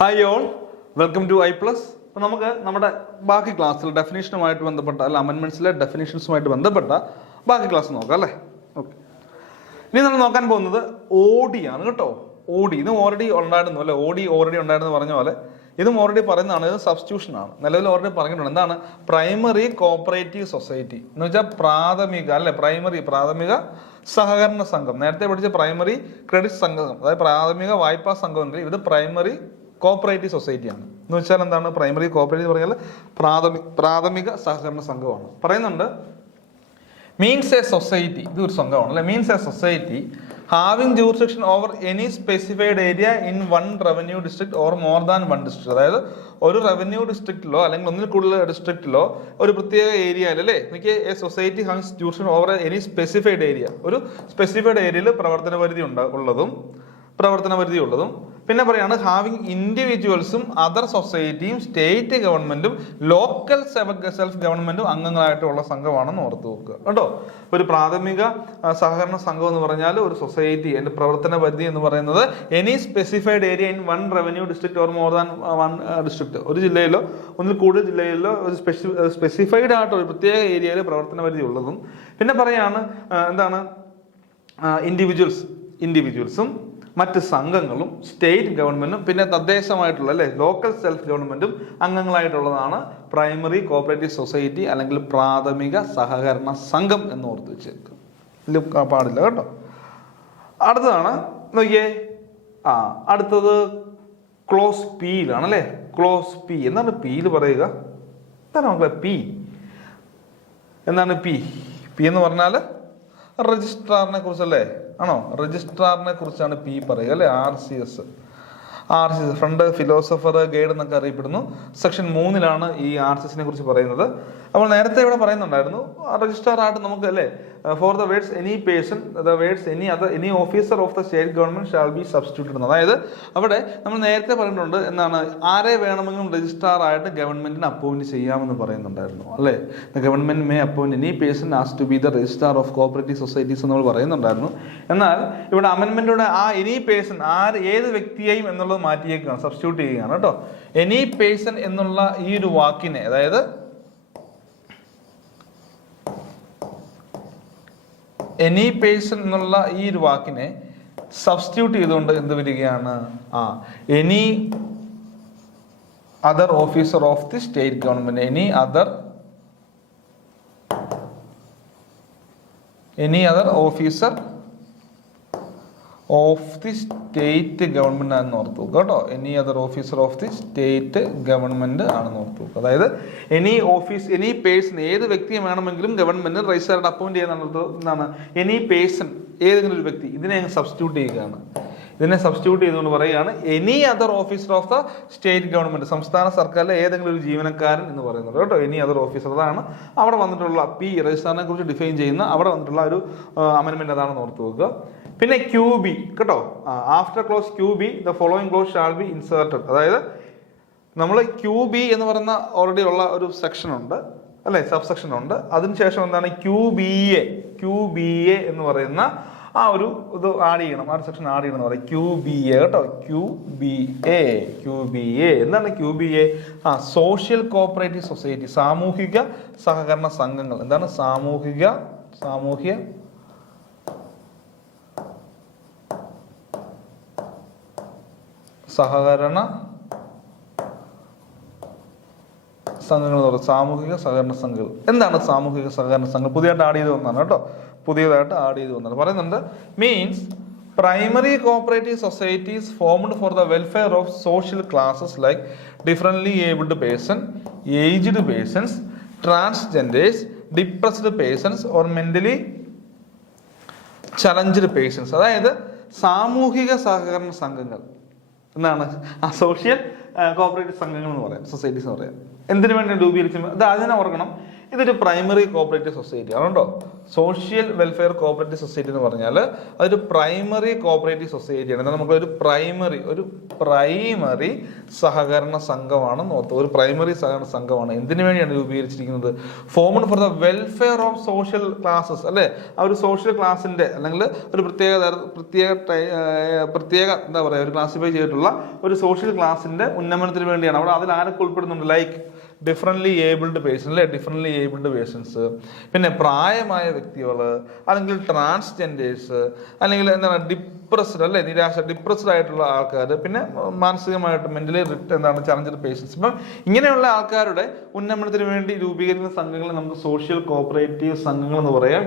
Hi all, welcome to I plus. അപ്പോൾ നമുക്ക് നമ്മുടെ ബാക്കി ക്ലാസ്സിൽ ഡെഫിനേഷനുമായിട്ട് ബന്ധപ്പെട്ട അല്ല അമെൻമെൻറ്റ്സിലെ ഡെഫിനേഷൻസുമായിട്ട് ബന്ധപ്പെട്ട ബാക്കി ക്ലാസ് നോക്കാം അല്ലേ. ഓക്കെ, ഇനി നമ്മൾ നോക്കാൻ പോകുന്നത് ഓഡി ആണ് കേട്ടോ. ഓഡി ഇതും ഓൾറെഡി ഉണ്ടായിരുന്നു അല്ലേ. ഓഡി ഓൾറെഡി ഉണ്ടായിരുന്നു പറഞ്ഞ പോലെ ഇതും ഓൾറെഡി പറയുന്നതാണ്. ഇത് സബ്സ്റ്റിറ്റ്യൂഷൻ ആണ്. നിലവിൽ ഓൾറെഡി പറഞ്ഞിട്ടുണ്ട്. എന്താണ് പ്രൈമറി കോപ്പറേറ്റീവ് സൊസൈറ്റി എന്ന് വെച്ചാൽ പ്രാഥമിക സഹകരണ സംഘം. നേരത്തെ പഠിച്ച പ്രൈമറി ക്രെഡിറ്റ് സംഘം, അതായത് പ്രാഥമിക വായ്പാ സംഘം. ഇത് പ്രൈമറി കോപ്പറേറ്റീവ് സൊസൈറ്റിയാണ്. എന്ന് വെച്ചാൽ എന്താണ് പ്രൈമറി കോപ്പറേറ്റീവ് പറഞ്ഞാൽ പ്രാഥമിക സഹകരണ സംഘമാണ്. പറയുന്നുണ്ട് മീൻസ് എ സൊസൈറ്റി, ഇത് ഒരു സംഘമാണ് അല്ലെ. Means A society having jurisdiction over any specified area in one revenue district or more than one district. അതായത് ഒരു റവന്യൂ ഡിസ്ട്രിക്റ്റിലോ അല്ലെങ്കിൽ ഒന്നിൽ കൂടുതൽ ഡിസ്ട്രിക്റ്റിലോ ഒരു പ്രത്യേക ഏരിയയിൽ അല്ലേ എനിക്ക് A society having jurisdiction over any specified area, ഒരു സ്പെസിഫൈഡ് ഏരിയയിൽ പ്രവർത്തന പരിധി ഉള്ളതും പിന്നെ പറയാണ് ഹാവിംഗ് ഇൻഡിവിജ്വൽസും അതർ സൊസൈറ്റിയും സ്റ്റേറ്റ് ഗവൺമെന്റും ലോക്കൽ സെൽഫ് ഗവൺമെന്റും അംഗങ്ങളായിട്ടുള്ള സംഘമാണെന്ന് ഓർത്ത് വെക്കുക കേട്ടോ. ഒരു പ്രാഥമിക സഹകരണ സംഘം എന്ന് പറഞ്ഞാൽ ഒരു സൊസൈറ്റി അതിന്റെ പ്രവർത്തന പരിധി എന്ന് പറയുന്നത് any specified area in one revenue district or more than one district. ഒരു ജില്ലയിലോ ഒന്നിൽ കൂടുതൽ ജില്ലയിലോ ഒരു സ്പെസിഫൈഡ് ആയിട്ട് ഒരു പ്രത്യേക ഏരിയയിൽ പ്രവർത്തന പരിധി ഉള്ളതും പിന്നെ പറയാണ് എന്താണ് ഇൻഡിവിജ്വൽസും മറ്റ് സംഘങ്ങളും സ്റ്റേറ്റ് ഗവൺമെന്റും പിന്നെ തദ്ദേശമായിട്ടുള്ള അല്ലെ ലോക്കൽ സെൽഫ് ഗവൺമെന്റും അംഗങ്ങളായിട്ടുള്ളതാണ് പ്രൈമറി കോപ്പറേറ്റീവ് സൊസൈറ്റി അല്ലെങ്കിൽ പ്രാഥമിക സഹകരണ സംഘം എന്ന് ഓർത്ത് വെച്ചേക്കുക. പാടില്ല കേട്ടോ. അടുത്തതാണ് നോക്കിയേ, അടുത്തത് ക്ലോസ് പിയിലാണ് അല്ലെ. ക്ലോസ് പി എന്താണ് പിയിൽ പറയുക? എന്താണ് മക്കളെ പി? എന്താണ് പി? പി എന്ന് പറഞ്ഞാൽ രജിസ്ട്രാറിനെ കുറിച്ചല്ലേ ആണോ? രജിസ്ട്രാറിനെ കുറിച്ചാണ് പി പറയുക അല്ലെ. RCS ഫ്രണ്ട് ഫിലോസഫർ ഗൈഡ് എന്നൊക്കെ അറിയപ്പെടുന്നു. സെക്ഷൻ 3 ഈ RCSനെ കുറിച്ച് പറയുന്നത്. അപ്പോൾ നേരത്തെ ഇവിടെ പറയുന്നുണ്ടായിരുന്നു രജിസ്ട്രാർ ആയിട്ട് നമുക്ക് അല്ലേ four the words any person the words any officer of the state government shall be substituted. അതായത് അവിടെ നമ്മൾ നേരത്തെ പറഞ്ഞിട്ടുണ്ട് എന്താണ് ആരെ വേണമെങ്കിലും രജിസ്ട്രാർ ആയിട്ട് ഗവൺമെന്റിന് അപ്പോയിന്റ് ചെയ്യാമെന്ന് പറയുന്നുണ്ടായിരുന്നു അല്ലേ. Government may appoint any person as to be the registrar of cooperative societies എന്ന് നമ്മൾ പറയുന്നുണ്ടായിരുന്നു. എന്നാൽ ഇവിടെ അമെൻമെന്റിലൂടെ ആ എനി പേഴ്സൺ ഏത് വ്യക്തിയെയും എന്നുള്ളത് മാറ്റിയേക്കാണ്, സബ്സ്റ്റിറ്റ്യൂട്ട് ചെയ്യുകയാണ് കേട്ടോ. എനി പേഴ്സൺ എന്നുള്ള ഈ ഒരു വാക്കിനെ, അതായത് എനി പേഴ്സൺ എന്നുള്ള ഈ ഒരു വാക്കിനെ സബ്സ്റ്റിറ്റ്യൂട്ട് ചെയ്തുകൊണ്ട് എന്ത് വരികയാണ്? Any other officer of the state government, any other officer of the state government ആണെന്ന് ഓർത്ത് നോക്കുക കേട്ടോ. Any other officer of the state government ആണെന്ന് ഓർത്ത് നോക്കുക. അതായത് എനി പേഴ്സൺ ഏത് വ്യക്തിയെ വേണമെങ്കിലും ഗവൺമെന്റ് രജിസ്ട്രാർഡ് അപ്പോയിന്റ് ചെയ്യുന്നതാണ് എനി പേഴ്സൺ, ഏതെങ്കിലും ഒരു വ്യക്തി. ഇതിനെ സബ്സ്റ്റിറ്റ്യൂട്ട് ചെയ്യുകയാണ്. ഇതിനെ സബ്സ്റ്റിറ്റ്യൂട്ട് ചെയ്തുകൊണ്ട് പറയുകയാണ് any other officer of the state government, സംസ്ഥാന സർക്കാരിലെ ഏതെങ്കിലും ഒരു ജീവനക്കാരൻ എന്ന് പറയുന്നത് കേട്ടോ. എനി അതർ ഓഫീസർ, അതാണ് അവിടെ വന്നിട്ടുള്ള പി രജിസ്ട്രാറിനെ കുറിച്ച് ഡിഫൈൻ ചെയ്യുന്ന അവിടെ വന്നിട്ടുള്ള ഒരു അമെൻമെന്റ് അതാണെന്ന് ഓർത്ത് വെക്കുക. പിന്നെ QB കേട്ടോ. After close QB the following close shall be inserted. അതായത് നമ്മൾ QB എന്ന് പറയുന്ന ഓൾറെഡി ഉള്ള ഒരു സെക്ഷൻ ഉണ്ട് അല്ലെ, സബ് സെക്ഷൻ ഉണ്ട്. അതിനുശേഷം എന്താണ് QBA എന്ന് പറയുന്ന ആ ഒരു ഇത് ആഡ് ചെയ്യണം, ആ ഒരു സെക്ഷൻ ആഡ് ചെയ്യണം എന്ന് പറയും. QBA കേട്ടോ. QBA എന്താണ് QBA? സോഷ്യൽ കോപ്പറേറ്റീവ് സൊസൈറ്റി, സാമൂഹിക സഹകരണ സംഘങ്ങൾ. എന്താണ് സാമൂഹിക സഹകരണ സംഘങ്ങൾ എന്ന് പറയുന്നത്. സാമൂഹിക സഹകരണ സംഘങ്ങൾ. എന്താണ് സാമൂഹിക സഹകരണ സംഘം? പുതിയതായിട്ട് ആഡ് ചെയ്ത് വന്നതാണ് കേട്ടോ. പറയുന്നുണ്ട് means primary cooperative societies formed for the welfare of social classes like differently abled person, aged persons, transgenders, depressed persons or mentally challenged persons. അതായത് സാമൂഹിക സഹകരണ സംഘങ്ങൾ എന്നാണ് സോഷ്യൽ കോപ്പറേറ്റീവ് സംഘങ്ങൾ എന്ന് പറയാം, സൊസൈറ്റീസ് എന്ന് പറയാം. എന്തിനു വേണ്ടി രൂപീകരിച്ചു? അത് അതിനെ ഓർക്കണം. ഇതൊരു പ്രൈമറി കോപ്പറേറ്റീവ് സൊസൈറ്റി ആണ് കേട്ടോ. സോഷ്യൽ വെൽഫെയർ കോപ്പറേറ്റീവ് സൊസൈറ്റി എന്ന് പറഞ്ഞാൽ അതൊരു പ്രൈമറി കോപ്പറേറ്റീവ് സൊസൈറ്റിയാണ്. എന്നാൽ നമുക്കൊരു പ്രൈമറി സഹകരണ സംഘമാണെന്ന് ഓർത്തു. ഒരു പ്രൈമറി സഹകരണ സംഘമാണ്. എന്തിനു വേണ്ടിയാണ് രൂപീകരിച്ചിരിക്കുന്നത്? Formed for the welfare of social classes, അല്ലേ? ആ ഒരു സോഷ്യൽ ക്ലാസിന്റെ അല്ലെങ്കിൽ ഒരു പ്രത്യേക എന്താ പറയുക, ഒരു ക്ലാസിഫൈ ചെയ്തിട്ടുള്ള ഒരു സോഷ്യൽ ക്ലാസിന്റെ ഉന്നമനത്തിന് വേണ്ടിയാണ്. അവിടെ അതിൽ ആരൊക്കെ ഉൾപ്പെടുന്നുണ്ട്? ലൈക്ക് ഡിഫറൻ്റ്ലി ഏബിൾഡ് പേഴ്സൺ, അല്ലേ? ഡിഫറൻ്റ്ലി ഏബിൾഡ് പേഴ്സൺസ്, പിന്നെ പ്രായമായ വ്യക്തികൾ, അല്ലെങ്കിൽ ട്രാൻസ്ജെൻഡേഴ്സ്, അല്ലെങ്കിൽ എന്താണ് ഡിപ്രസ്ഡ്, അല്ലേ? ഡിപ്രസ്ഡ് ആയിട്ടുള്ള ആൾക്കാർ, പിന്നെ മാനസികമായിട്ട് മെന്റലി ചലഞ്ചഡ് പേഴ്സൺസ്. ഇപ്പം ഇങ്ങനെയുള്ള ആൾക്കാരുടെ ഉന്നമനത്തിന് വേണ്ടി രൂപീകരിക്കുന്ന സംഘങ്ങളെ നമുക്ക് സോഷ്യൽ കോപ്പറേറ്റീവ് സംഘങ്ങൾ എന്ന് പറയാം.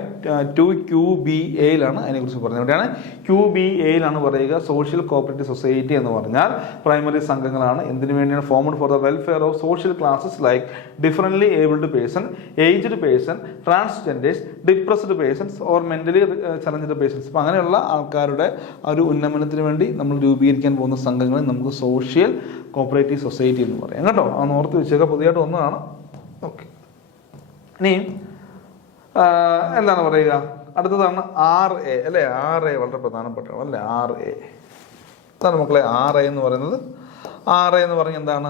2QBAയിലാണ് അതിനെക്കുറിച്ച് പറയുന്നത്. എവിടെയാണ്? QBAയിലാണ് പറയുക. സോഷ്യൽ കോപ്പറേറ്റീവ് സൊസൈറ്റി എന്ന് പറഞ്ഞാൽ പ്രൈമറി സംഘങ്ങളാണ്. എന്തിനു വേണ്ടിയാണ്? Formed for the welfare of social classes like differently abled person, aged person, transgenders, depressed persons or mentally challenged persons. അപ്പോൾ അങ്ങനെയുള്ള ആൾക്കാരുടെ ഒരു ഉന്നമനത്തിന് വേണ്ടി നമ്മൾ രൂപീകരിക്കാൻ പോകുന്ന സംഘങ്ങളെ നമുക്ക് സോഷ്യൽ കോപ്പറേറ്റീവ് സൊസൈറ്റി എന്ന് പറയാം കേട്ടോ. അതൊന്ന് ഓർത്ത് വെച്ചേക്കുക, പുതിയതായിട്ട് ഒന്നാണ്. ഓക്കെ, ഇനി എന്താണ് പറയുക? അടുത്തതാണ് RA, അല്ലേ? RA വളരെ പ്രധാനപ്പെട്ടതാണ്, അല്ലേ? RA അതാണ് മക്കളെ RA എന്ന് പറയുന്നത്. RA എന്ന് പറഞ്ഞാൽ എന്താണ്?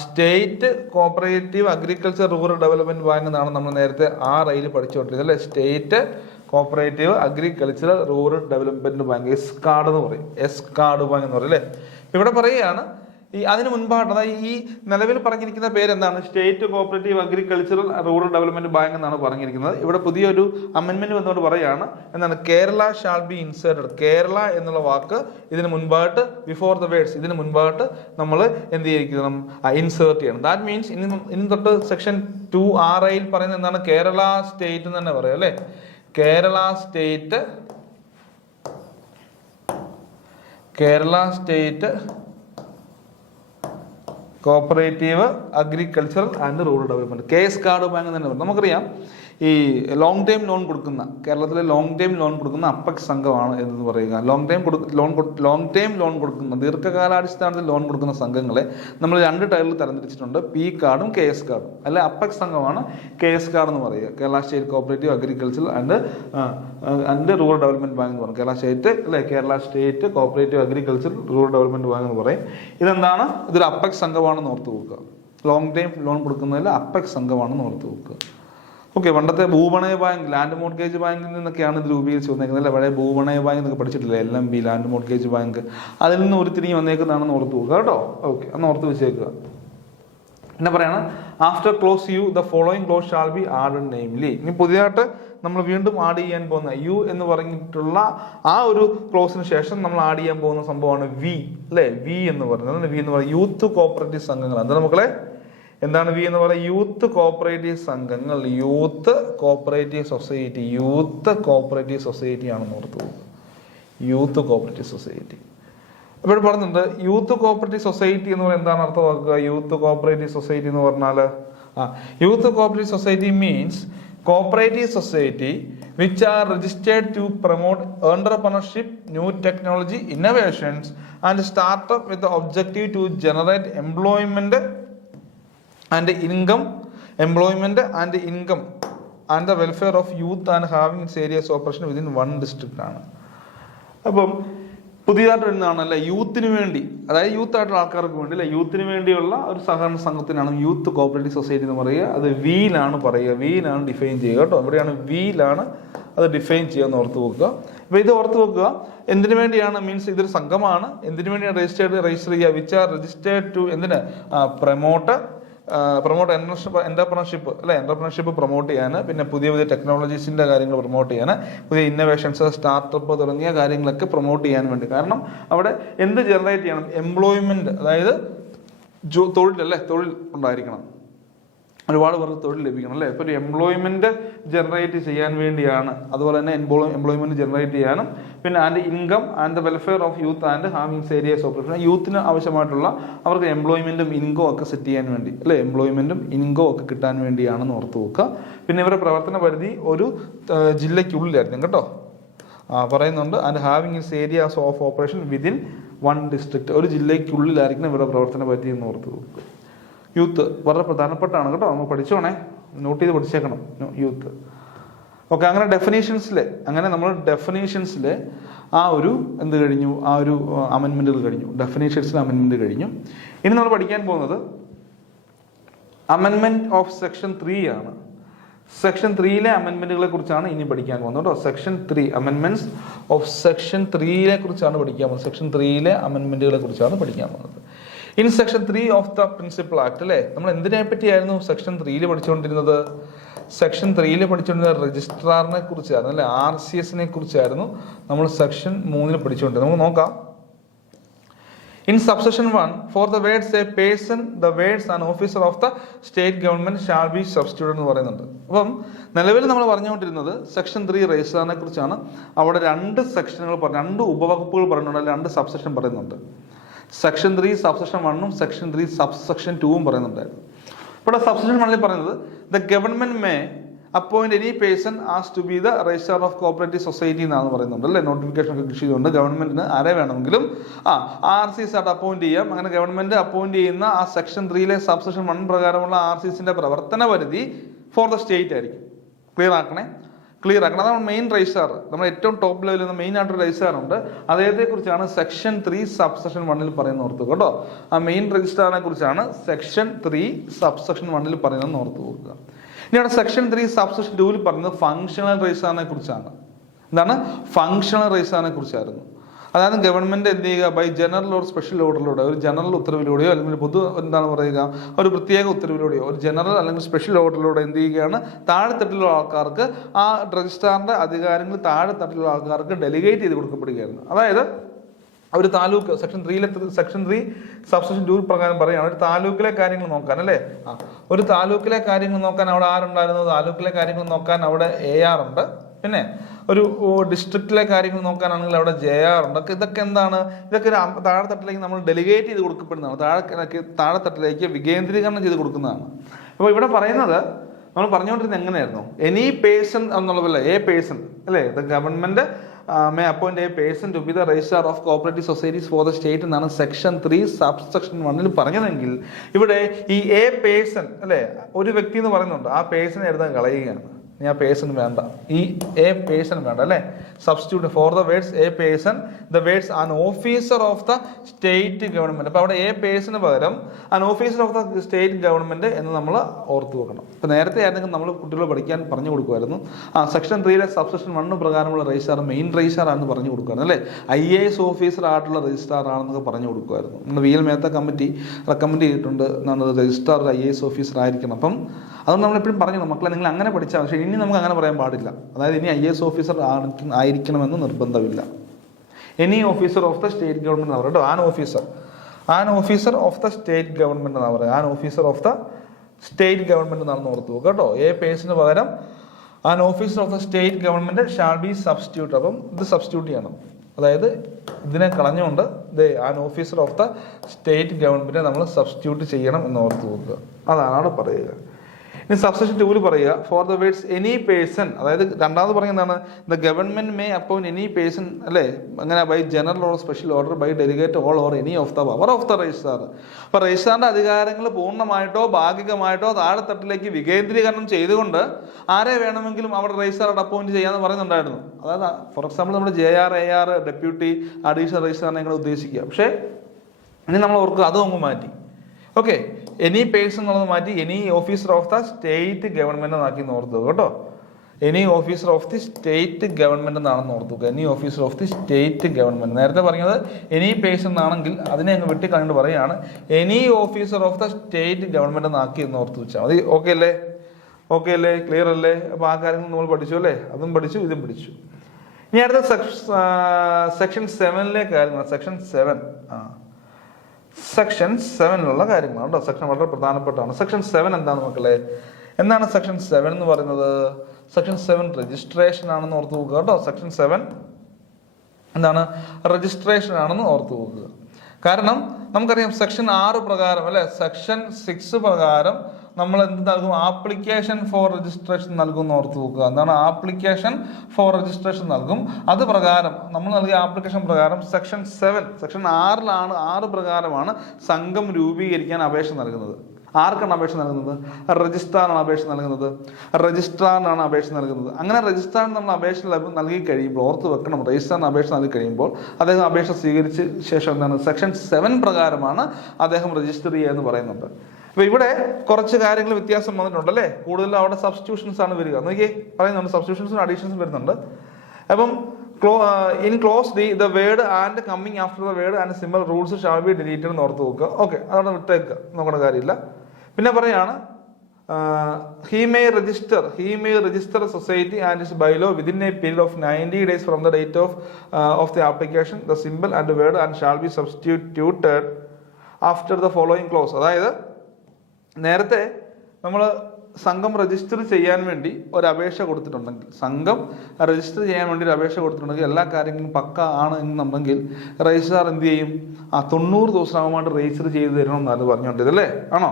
State cooperative agriculture rural development bank എന്നാണ് നമ്മൾ നേരത്തെ RAയിൽ പഠിച്ചുകൊണ്ടിരുന്നത്, അല്ലേ? State cooperative agricultural rural development bank, SCARD എന്ന് പറയും. എസ്കാർഡ് ബാങ്ക് എന്ന് പറയും, അല്ലേ? ഇവിടെ പറയുകയാണ് അതിന് മുൻപായിട്ട്, അതായത് ഈ നിലവിൽ പറഞ്ഞിരിക്കുന്ന പേരെന്താണ്? State cooperative agricultural rural development bank എന്നാണ് പറഞ്ഞിരിക്കുന്നത്. ഇവിടെ പുതിയൊരു അമെന്റ്മെന്റ് വന്നുകൊണ്ട് പറയുകയാണ് എന്താണ്? Kerala shall be inserted. Kerala എന്നുള്ള വാക്ക് ഇതിന് മുൻപായിട്ട്, ബിഫോർ ദ വേർഡ്സ്, ഇതിന് മുൻപായിട്ട് നമ്മൾ എന്ത് ചെയ്യിക്കണം? ഇൻസേർട്ട് ചെയ്യണം. ദാറ്റ് മീൻസ് ഇനി തൊട്ട് സെക്ഷൻ 2 RAയിൽ പറയുന്നത് എന്താണ്? കേരള സ്റ്റേറ്റ് എന്ന് തന്നെ പറയാം, അല്ലേ? Kerala state cooperative agricultural and rural development, SCARD bank തന്നെ പറയും. നമുക്കറിയാം ഈ ലോങ് ടൈം ലോൺ കൊടുക്കുന്ന, കേരളത്തിലെ ലോങ് ടൈം ലോൺ കൊടുക്കുന്ന അപ്പെക്സ് സംഘമാണ് എന്ന് പറയുക. ലോങ് ടൈം ലോൺ കൊടുക്കുന്ന, ദീർഘകാലാടിസ്ഥാനത്തിൽ ലോൺ കൊടുക്കുന്ന സംഘങ്ങളെ നമ്മൾ 2 ടൈറിൽ തരംതിരിച്ചിട്ടുണ്ട്, പി കാർഡും KS കാർഡും. അല്ലെ? അപ്പെക്സ് സംഘമാണ് KS കാർഡ് എന്ന് പറയുക. Kerala state cooperative agriculture and rural development bank എന്ന് പറയും. Kerala state cooperative agriculture rural development bank എന്ന് പറയും. ഇതെന്താണ്? ഇതൊരു അപ്പെക്സ് സംഘമാണെന്ന് ഓർത്ത് വെക്കുക. ലോങ് ടൈം ലോൺ കൊടുക്കുന്നതിൽ അപ്പെക്സ് സംഘമാണെന്ന് ഓർത്ത് വെക്കുക. ഓക്കെ, പണ്ടത്തെ ഭൂപണയ ബാങ്ക്, ലാൻഡ് മോർഗേജ് ബാങ്കിൽ നിന്നൊക്കെയാണ് ഇത് രൂപീകരിച്ച് വന്നേക്കുന്നത്. പഴയ ഭൂപണയ ബാങ്ക് എന്നൊക്കെ പഠിച്ചിട്ടില്ലേ? LMB, land mortgage bank. അതിൽ നിന്ന് ഉരുത്തിരിഞ്ഞ് വന്നേക്കുന്നതാണെന്ന് ഓർത്ത് വെക്കുക കേട്ടോ. ഓക്കെ, അന്ന് ഓർത്ത് വെച്ചേക്കുക. പിന്നെ പറയണം, after close you the following close shall be added namely. ഇനി പുതിയതായിട്ട് നമ്മൾ വീണ്ടും ആഡ് ചെയ്യാൻ പോകുന്ന യു എന്ന് പറഞ്ഞിട്ടുള്ള ആ ഒരു ക്ലോസിന് ശേഷം നമ്മൾ ആഡ് ചെയ്യാൻ പോകുന്ന സംഭവമാണ് വി, അല്ലേ? വി എന്ന് പറയുന്നത്. വി എന്ന് പറയുന്നത് യൂത്ത് കോപ്പറേറ്റീവ് സംഘങ്ങൾ. എന്താണ് മക്കളെ? എന്താണ് വി എന്ന് പറയുന്നത്? യൂത്ത് കോപ്പറേറ്റീവ് സംഘങ്ങൾ, യൂത്ത് കോപ്പറേറ്റീവ് സൊസൈറ്റി ആണെന്ന് ഓർത്ത് പോകും. Youth cooperative society. അപ്പോൾ പറഞ്ഞിട്ടുണ്ട് യൂത്ത് കോപ്പറേറ്റീവ് സൊസൈറ്റി എന്ന് പറയുന്നത് എന്താണ് അർത്ഥമാക്കുക? യൂത്ത് കോപ്പറേറ്റീവ് സൊസൈറ്റി എന്ന് പറഞ്ഞാൽ youth cooperative society means cooperative society which are registered to promote entrepreneurship, new technology, innovations and startup with the objective to generate employment and income and the welfare of youth and having its areas operation within one district ആണ്. അപ്പം പുതിയതായിട്ട് വരുന്നതാണ്, അല്ലെ? യൂത്തിന് വേണ്ടി, അതായത് youth ആയിട്ടുള്ള ആൾക്കാർക്ക് വേണ്ടി, അല്ലെ? യൂത്തിന് വേണ്ടിയുള്ള ഒരു സഹകരണ സംഘത്തിനാണ് യൂത്ത് കോപ്പറേറ്റീവ് സൊസൈറ്റി എന്ന് പറയുക. അത് വീലാണ് പറയുക, വീലാണ് ഡിഫൈൻ ചെയ്യുക കേട്ടോ. ഇവിടെയാണ് വീലാണ് അത് ഡിഫൈൻ ചെയ്യുക എന്ന് ഓർത്ത് വെക്കുക. അപ്പോൾ ഇത് ഓർത്ത് വെക്കുക. എന്തിനു വേണ്ടിയാണ്? മീൻസ് ഇതൊരു സംഘമാണ്. എന്തിനു വേണ്ടിയാണ് രജിസ്റ്റർ ചെയ്യുക? വിച്ച് ആർ രജിസ്റ്റേർഡ് ടു എന്തിന്? പ്രൊമോട്ട് എന്റർപ്രണർഷിപ്പ്, അല്ലെ? എന്റർപ്രണർഷിപ്പ് പ്രൊമോട്ട് ചെയ്യാൻ, പിന്നെ പുതിയ ടെക്നോളജീസിന്റെ കാര്യങ്ങൾ പ്രൊമോട്ട് ചെയ്യാൻ, പുതിയ ഇന്നോവേഷൻസ്, സ്റ്റാർട്ടപ്പ് തുടങ്ങിയ കാര്യങ്ങളൊക്കെ പ്രൊമോട്ട് ചെയ്യാൻ വേണ്ടി. കാരണം അവിടെ എന്ത് ജനറേറ്റ് ചെയ്യണം? എംപ്ലോയ്മെന്റ്, അതായത് തൊഴിൽ, അല്ലേ? തൊഴിൽ ഉണ്ടായിരിക്കണം, ഒരുപാട് പേർക്ക് തൊഴിൽ ലഭിക്കണം, അല്ലേ? ഇപ്പോൾ ഒരു എംപ്ലോയ്മെന്റ് ജനറേറ്റ് ചെയ്യാൻ വേണ്ടിയാണ്. അതുപോലെ തന്നെ എംപ്ലോയ്മെന്റ് ജനറേറ്റ് ചെയ്യാനും, പിന്നെ and income and the welfare of youth and having areas operation, യൂത്തിന് ആവശ്യമായിട്ടുള്ള അവർക്ക് എംപ്ലോയ്മെന്റും ഇൻകം ഒക്കെ സെറ്റ് ചെയ്യാൻ വേണ്ടി, അല്ലേ? എംപ്ലോയ്മെന്റും ഇൻകം ഒക്കെ കിട്ടാൻ വേണ്ടിയാണെന്ന് ഓർത്ത് വെക്കുക. പിന്നെ ഇവരുടെ പ്രവർത്തന പരിധി ഒരു ജില്ലയ്ക്കുള്ളിലായിരിക്കും കേട്ടോ. പറയുന്നുണ്ട് and having it's areas of operation within 1 district, ഒരു ജില്ലയ്ക്കുള്ളിലായിരിക്കും ഇവരുടെ പ്രവർത്തന പരിധി എന്ന് ഓർത്ത് വെക്കുക. യൂത്ത് വളരെ പ്രധാനപ്പെട്ടാണ് കേട്ടോ, നമ്മൾ പഠിച്ചോണേ. നോട്ട് ചെയ്ത് പഠിച്ചേക്കണം യൂത്ത്. ഓക്കെ, അങ്ങനെ നമ്മൾ ഡെഫിനേഷൻസിൽ ആ ഒരു എന്ത് കഴിഞ്ഞു, ആ ഒരു അമെൻമെൻറ്റുകൾ കഴിഞ്ഞു. ഡെഫിനേഷൻസിൽ അമെൻമെൻറ്റ് കഴിഞ്ഞു. ഇനി നമ്മൾ പഠിക്കാൻ പോകുന്നത് അമെൻമെൻറ്റ് ഓഫ് സെക്ഷൻ 3 ആണ്. സെക്ഷൻ 3ലെ അമെൻമെൻറ്റുകളെ കുറിച്ചാണ് ഇനി പഠിക്കാൻ പോകുന്നത് കേട്ടോ. സെക്ഷൻ 3 അമെൻമെൻറ്റ്സ് ഓഫ് സെക്ഷൻ 3ലെ കുറിച്ചാണ് പഠിക്കാൻ പോകുന്നത്. സെക്ഷൻ 3ലെ അമെൻമെൻറ്റുകളെ കുറിച്ചാണ് പഠിക്കാൻ പോകുന്നത്. In section 3 of the principal act അല്ലേ, നമ്മൾ എന്തിനെ പറ്റിയായിരുന്നു സെക്ഷൻ 3ൽ പഠിച്ചുകൊണ്ടിരുന്നത്? സെക്ഷൻ 3ൽ പഠിച്ചുകൊണ്ടിരുന്നത് രജിസ്ട്രാറിനെ കുറിച്ചായിരുന്നു അല്ലെ, RCSനെ കുറിച്ചായിരുന്നു നമ്മൾ സെക്ഷൻ 3ൽ പഠിച്ചുകൊണ്ടിരുന്നത്. നമുക്ക് നോക്കാം. In subsection 1, for the words a person, the words an officer of the state government shall be substituted എന്ന് പറയുന്നുണ്ട്. അപ്പം നിലവിൽ നമ്മൾ പറഞ്ഞുകൊണ്ടിരുന്നത് സെക്ഷൻ 3 രജിസ്ട്രാറിനെ കുറിച്ചാണ്. അവിടെ 2 സെക്ഷനുകൾ പറഞ്ഞു, 2 ഉപവകുപ്പുകൾ പറയുന്നുണ്ട്, അല്ലെങ്കിൽ 2 സബ്സെക്ഷൻ പറയുന്നുണ്ട്. സെക്ഷൻ 3 സബ്സെക്ഷൻ 1ഉം സെക്ഷൻ 3 സബ്സെക്ഷൻ 2ഉം പറയുന്നുണ്ടായിരുന്നു. ഇവിടെ സബ്സെക്ഷൻ 1ൽ പറയുന്നത് the government may appoint any person as to be the registrar of cooperative society എന്നാണ് പറയുന്നുണ്ട് അല്ലേ. നോട്ടിഫിക്കേഷൻ ഒക്കെ ഇഷ്യൂ ചെയ്തുകൊണ്ട് ഗവൺമെന്റിന് ആരെ വേണമെങ്കിലും RCS ആയിട്ട് അപ്പോയിന്റ് ചെയ്യാം. അങ്ങനെ ഗവൺമെന്റ് അപ്പോയിന്റ് ചെയ്യുന്ന ആ സെക്ഷൻ 3ലെ സബ്സെക്ഷൻ 1 പ്രകാരമുള്ള RCSന്റെ പ്രവർത്തന പരിധി ഫോർ ദ സ്റ്റേറ്റ് ആയിരിക്കും. ക്ലിയർ ആക്കണം. അതാണ് മെയിൻ രജിസ്ട്രാർ. നമ്മൾ ഏറ്റവും ടോപ്പ് ലെവലിൽ നിന്ന് മെയിൻ ആയിട്ടൊരു രജിസ്ട്രാർ ഉണ്ട്. അദ്ദേഹത്തെ കുറിച്ചാണ് സെക്ഷൻ 3 സബ്സെക്ഷൻ 1ൽ പറയുന്ന ഓർത്ത് കേട്ടോ. ആ മെയിൻ രജിസ്ട്രാറിനെ കുറിച്ചാണ് സെക്ഷൻ 3 സബ്സെക്ഷൻ 1ൽ പറയുന്നത് ഓർത്ത് കൊടുക്കുക. ഇനി അവിടെ സെക്ഷൻ 3 സബ്സെക്ഷൻ 2ൽ പറയുന്നത് ഫങ്ഷണൽ രജിസ്ട്രാറിനെ കുറിച്ചാണ്. എന്താണ്? ഫങ്ഷണൽ രജിസ്ട്രാറിനെ കുറിച്ചായിരുന്നു. അതായത് ഗവൺമെന്റ് എന്ത് ചെയ്യുക, ബൈ ജനറൽ ഓർ സ്പെഷ്യൽ ഓർഡറിലൂടെ, ഒരു ജനറൽ ഉത്തരവിലൂടെയോ അല്ലെങ്കിൽ എന്താണ് പറയുക, ഒരു പ്രത്യേക ഉത്തരവിലൂടെയോ, ഒരു ജനറൽ അല്ലെങ്കിൽ സ്പെഷ്യൽ ഓർഡറിലൂടെ എന്ത് ചെയ്യുകയാണ്, താഴെത്തട്ടിലുള്ള ആൾക്കാർക്ക് ആ രജിസ്ട്രാറിന്റെ അധികാരങ്ങൾ താഴെത്തട്ടിലുള്ള ആൾക്കാർക്ക് ഡെലിഗേറ്റ് ചെയ്ത് കൊടുക്കപ്പെടുകയായിരുന്നു. അതായത് ഒരു താലൂക്ക് സെക്ഷൻ 3 സബ്സെക്ഷൻ 2 പ്രകാരം പറയുകയാണ്, ഒരു താലൂക്കിലെ കാര്യങ്ങൾ നോക്കാൻ അല്ലേ, ഒരു താലൂക്കിലെ കാര്യങ്ങൾ നോക്കാൻ അവിടെ ആരുണ്ടായിരുന്നു? താലൂക്കിലെ കാര്യങ്ങൾ നോക്കാൻ അവിടെ AR ഉണ്ട്. പിന്നെ ഒരു ഡിസ്ട്രിക്റ്റിലെ കാര്യങ്ങൾ നോക്കാനാണെങ്കിൽ അവിടെ JR ഉണ്ട്. ഇതൊക്കെ എന്താണ്? ഇതൊക്കെ ഒരു താഴെത്തട്ടിലേക്ക് നമ്മൾ ഡെലിഗേറ്റ് ചെയ്ത് കൊടുക്കപ്പെടുന്നതാണ്, താഴെത്തട്ടിലേക്ക് വികേന്ദ്രീകരണം ചെയ്ത് കൊടുക്കുന്നതാണ്. അപ്പോൾ ഇവിടെ പറയുന്നത് നമ്മൾ പറഞ്ഞുകൊണ്ടിരുന്നത് എങ്ങനെയായിരുന്നു? എനി പേഴ്സൺ എന്നുള്ളതല്ല, എ പേഴ്സൺ അല്ലേ, the government may appoint a person to be the registrar of cooperative societies for the state എന്നാണ് സെക്ഷൻ 3 സബ്സെക്ഷൻ 1ൽ പറഞ്ഞതെങ്കിൽ ഇവിടെ ഈ എ പേഴ്സൺ അല്ലേ, ഒരു വ്യക്തി എന്ന് പറയുന്നുണ്ട്, ആ പേഴ്സണെ എടുത്താൽ കളയുകയാണ്. ആ പേഴ്സൺ വേണ്ട, ഈ എ പേഴ്സൺ വേണ്ട അല്ലേ. Substitute for the words A person, the words an officer of the state government. അപ്പോൾ അവിടെ എ പേഴ്സണ് പകരം an officer of the state government എന്ന് നമ്മൾ ഓർത്തു വെക്കണം. ഇപ്പം നേരത്തെ ആയിരുന്നെങ്കിൽ നമ്മൾ കുട്ടികൾ പഠിക്കാൻ പറഞ്ഞു കൊടുക്കുമായിരുന്നു, സെക്ഷൻ 3ലെ സബ്സെക്ഷൻ 1 പ്രകാരമുള്ള രജിസ്ട്രാർ മെയിൻ രജിസ്ട്രാർ ആണെന്ന് പറഞ്ഞു കൊടുക്കുമായിരുന്നു അല്ലേ. IAS ഓഫീസർ ആയിട്ടുള്ള രജിസ്ട്രാർ ആണെന്നൊക്കെ പറഞ്ഞു കൊടുക്കുമായിരുന്നു. നമ്മൾ VL മേത്ത കമ്മിറ്റി റെക്കമെൻഡ് ചെയ്തിട്ടുണ്ട് എന്നാണ് രജിസ്ട്രാർ IAS ഓഫീസർ ആയിരിക്കണം. അപ്പം അതുകൊണ്ട് നമ്മളെപ്പോഴും പറഞ്ഞു മക്കളെ നിങ്ങൾ അങ്ങനെ പഠിച്ചാൽ, പക്ഷേ ഇനി നമുക്ക് അങ്ങനെ പറയാൻ പാടില്ല. അതായത് ഇനി IAS ഓഫീസർ ആയിരിക്കണമെന്ന് നിർബന്ധമില്ല. Any officer of the state government എന്ന് പറയുക, an officer of the state government എന്നാണ് പറയുക. An officer of the state government എന്നാണെന്ന് ഓർത്തു പോകുക കേട്ടോ. എ പേഴ്സന് പകരം an officer of the state government shall be substitute. അപ്പം ഇത് സബ്സ്റ്റിറ്റ്യൂട്ട് ചെയ്യണം. അതായത് ഇതിനെ കളഞ്ഞുകൊണ്ട് an officer of the state government നമ്മൾ സബ്സ്റ്റിറ്റ്യൂട്ട് ചെയ്യണം എന്ന് ഓർത്തു പോകുക. അതാണ് പറയുക. ഇനി സബ്സെക്ഷൻ 2ൽ പറയുക for the words any person, അതായത് രണ്ടാമത് പറയുന്നതാണ് the government may appoint any person അല്ലേ, അങ്ങനെ by general or special order by delegate all or any of the power of the registrar. അപ്പോൾ രജിസ്ട്രാറിന്റെ അധികാരങ്ങൾ പൂർണ്ണമായിട്ടോ ഭാഗികമായിട്ടോ താഴെത്തട്ടിലേക്ക് വികേന്ദ്രീകരണം ചെയ്തുകൊണ്ട് ആരെ വേണമെങ്കിലും അവിടെ രജിസ്ട്രാർ അപ്പോയിന്റ് ചെയ്യാന്ന് പറയുന്നുണ്ടായിരുന്നു. അതായത് ഫോർ എക്സാമ്പിൾ നമ്മൾ JR AR ഡെപ്യൂട്ടി അഡീഷണൽ രജിസ്ട്രാറിനെ നിങ്ങൾ ഉദ്ദേശിക്കുക. പക്ഷേ ഇനി നമ്മൾ ഓർക്കുക, അത് നമുക്ക് മാറ്റി. ഓക്കെ, എനി പേഴ്സൺ എന്നുള്ളത് മാറ്റി any officer of the state government എന്നാക്കി ഓർത്തു കേട്ടോ. Any officer of the state government എന്നാണെന്ന് ഓർത്തു. Any officer of the state government. നേരത്തെ പറഞ്ഞത് എനി പേഴ്സൺ എന്നാണെങ്കിൽ അതിനെ അങ്ങ് വെട്ടിക്കളഞ്ഞിട്ട് പറയുകയാണ് any officer of the state government എന്നാക്കി എന്ന് ഓർത്ത് വെച്ചാൽ മതി. ഓക്കെ അല്ലേ, ക്ലിയർ അല്ലേ? അപ്പോൾ ആ കാര്യങ്ങൾ നമ്മൾ പഠിച്ചു അല്ലേ, അതും പഠിച്ചു ഇതും പഠിച്ചു. ഇനി അടുത്ത സെക്ഷൻ 7ലെ കാര്യങ്ങൾ. സെക്ഷൻ 7ലുള്ള കാര്യങ്ങളാണ് കേട്ടോ. സെക്ഷൻ വളരെ പ്രധാനപ്പെട്ടാണ്. സെക്ഷൻ 7 എന്താണ് മക്കളെ? എന്താണ് സെക്ഷൻ 7 എന്ന് പറയുന്നത്? സെക്ഷൻ 7 രജിസ്ട്രേഷൻ ആണെന്ന് ഓർത്തു പോകുക കേട്ടോ. സെക്ഷൻ 7 എന്താണ്? രജിസ്ട്രേഷൻ ആണെന്ന് ഓർത്തു പോകുക. കാരണം നമുക്കറിയാം സെക്ഷൻ 6 പ്രകാരം അല്ലെ, സെക്ഷൻ 6 പ്രകാരം നമ്മൾ എന്ത് നൽകും? ആപ്ലിക്കേഷൻ ഫോർ രജിസ്ട്രേഷൻ നൽകും ഓർത്ത് നോക്കുക. എന്താണ്? ആപ്ലിക്കേഷൻ ഫോർ രജിസ്ട്രേഷൻ നൽകും. അത് പ്രകാരം നമ്മൾ നൽകിയ ആപ്ലിക്കേഷൻ പ്രകാരം സെക്ഷൻ 6 പ്രകാരമാണ് സംഘം രൂപീകരിക്കാൻ അപേക്ഷ നൽകുന്നത്. ആർക്കാണ് അപേക്ഷ നൽകുന്നത്? രജിസ്ട്രാറാണ് അപേക്ഷ നൽകുന്നത്. രജിസ്ട്രാറിനാണ് അപേക്ഷ നൽകുന്നത്. അങ്ങനെ രജിസ്ട്രാറിന് നമ്മൾ അപേക്ഷ നൽകി കഴിയുമ്പോൾ ഓർത്ത് വെക്കണം, രജിസ്ട്രാറിന് അപേക്ഷ നൽകി കഴിയുമ്പോൾ അദ്ദേഹം അപേക്ഷ സ്വീകരിച്ച ശേഷം എന്താണ് സെക്ഷൻ 7 പ്രകാരമാണ് അദ്ദേഹം രജിസ്റ്റർ ചെയ്യുക എന്ന് പറയുന്നുണ്ട്. അപ്പൊ ഇവിടെ കുറച്ച് കാര്യങ്ങൾ വ്യത്യാസം വന്നിട്ടുണ്ട് അല്ലേ? കൂടുതലും അവിടെ സബ്സ്റ്റിറ്റ്യൂഷൻസ് ആണ് വരിക. നോക്കിയേ പറയുന്നുണ്ട്, സബ്സ്റ്റിറ്റ്യൂഷൻസും അഡീഷൻസും വരുന്നുണ്ട്. അപ്പം in clause D, the word and coming after the word and symbol rules shall be deleted എന്ന് ഓർത്ത് നോക്കുക. ഓക്കെ, അതവിടെ വിട്ടേക്കുക, നോക്കേണ്ട കാര്യമില്ല. പിന്നെ പറയാണ് he may register a society and its bylaw within a period of 90 days from the date of the application, the symbol and the word and shall be substituted after the following clause. അതായത് നേരത്തെ നമ്മൾ സംഘം register ചെയ്യാൻ വേണ്ടി ഒരു അപേക്ഷ കൊടുത്തിട്ടുണ്ടെങ്കിൽ, സംഘം രജിസ്റ്റർ ചെയ്യാൻ വേണ്ടി ഒരു അപേക്ഷ കൊടുത്തിട്ടുണ്ടെങ്കിൽ എല്ലാ കാര്യങ്ങളും പക്ക ആണ് എന്നുണ്ടെങ്കിൽ രജിസ്ട്രാർ എന്ത് ചെയ്യും? 90 ദിവസമാകുമായിട്ട് രജിസ്റ്റർ ചെയ്ത് തരണം എന്നാണ് പറഞ്ഞുകൊണ്ടത് അല്ലേ? ആണോ?